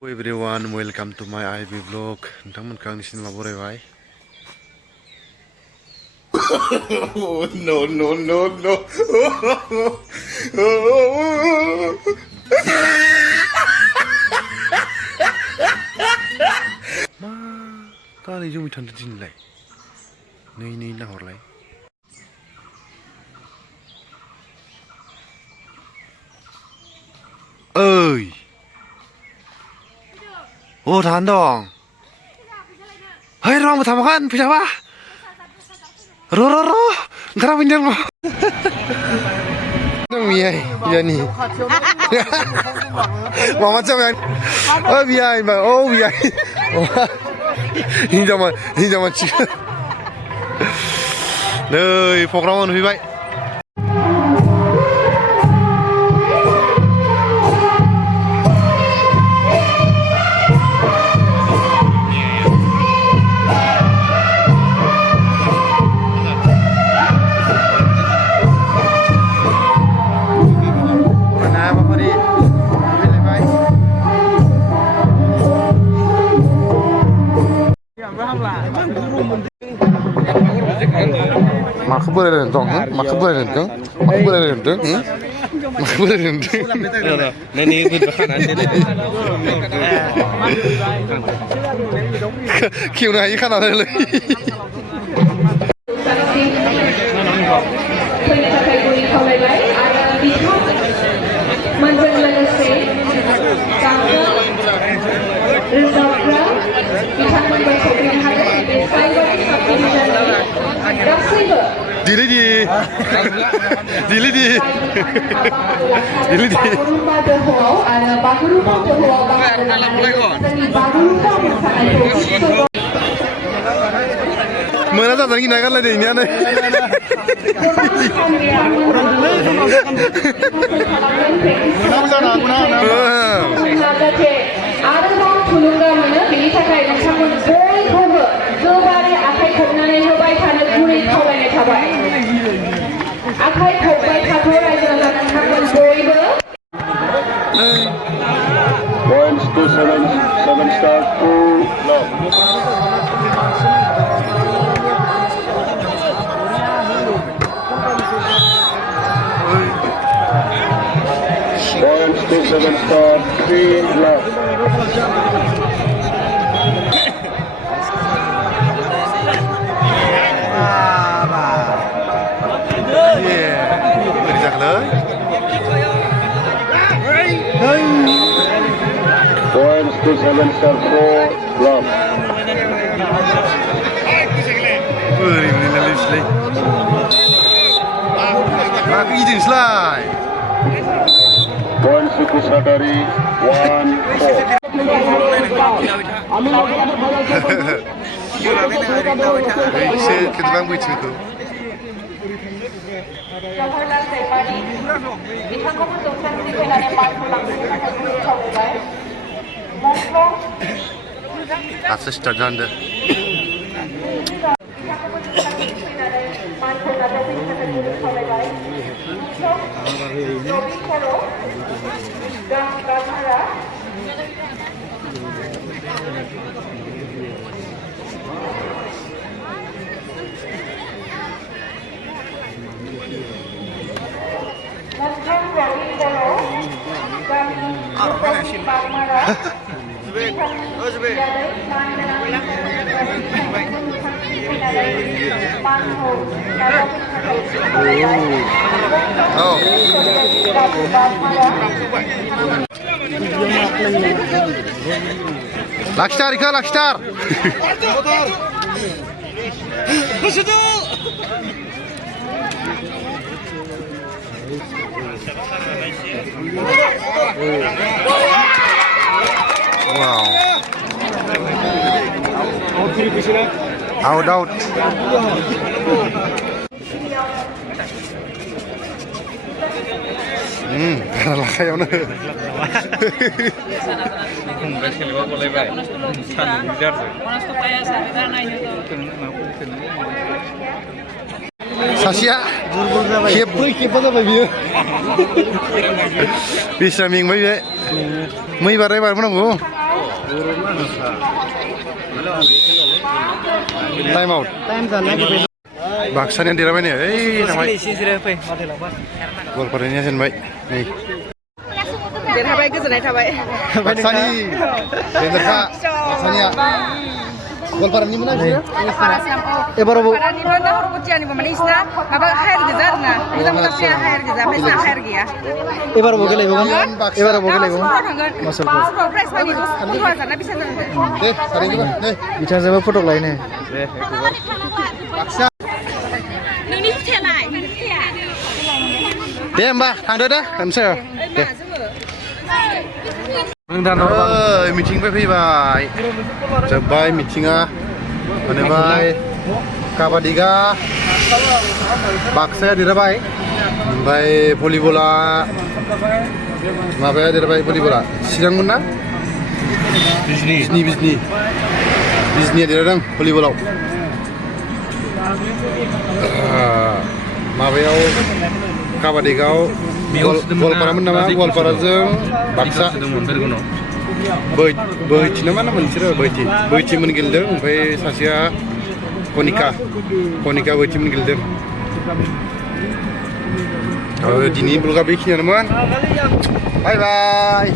Hello everyone, welcome to my IB vlog. नोंथांमोनखौ आंनि cinema बरायबाय. No, no, no, no. मा गानै जोमै थांदों दिनैलाय? नै नाहरलाय. ओइ Oh tahan dong. Hei Rom, sama kan? Bisa apa? Ro. Ntar apa lo? Miai, iya nih. Mama coba. Oh miai, mbak. Oh miai. Ini zaman cik. Nih, programan lebih baik. Makan boleh dong, makan boleh dong, makan boleh dong, makan boleh dong. Nani ikut makanan ini. Kau nak ikan apa lagi? Dili. Mana tak lagi nak lah ini ane. Points 277 start 2 long. Points 27 start 3 long. Points 27 start 4 long. Aku izin slide. Points to Satari 1-4. Kita bang buat itu. Asal start anda. Oh. Lakstar Ika, Lakstar. Wow. Out. Kalah kayak mana? Sasya, kepa apa biar? Bisa minggu ini, barai mana bu? Time out बाक्सानिया देरहाबाय नै ओइ थांबाय गवालपारानिया जेनबाय नै देरहाबाय गोजोननाय थाबाय बाक्सानि देरहाखा बाक्सानिया गवालपारानिमोन आरो एबाराव पारानिबो नाहरकटियानिबो माने इसना माबा हायार गोजा आरोना मोजां मोजां प्लेयार हायार गोजा ओमफ्राय जोंहा हायार गैया एबाराव गेलेबावगोन एबाराव गेलेबावगोन मासुलफोर प्राइस मानि 15,000 ना 20,000 दे सारैजोबो दे बिथांजोबो फटक लायनो दे बाक्सा नोंनि जुथायालाय दे होमबा थांदो दे थांसै दे मिटिंनिफ्राय फैबाय जोब्बाय मिटिङा मोनबाय काबादिगा बाक्साया देरहाबाय ओमफ्राय भलिबला माबाया देरहाबाय भलिबला चिरांमोन ना बिजनिया देरहादों भलिबलाव माबायाव काबादिगाव गवालपारामोन नामा गवालपाराजों बाक्सा बोहैथि ना मा नामोन बिसोरो बोहैथिमोन गेलेदों ओमफ्राय सासेया कनिका बोहैथिमोन गेलेदों दिनै ब्लगा बेखिनियानोमोन बाय बाय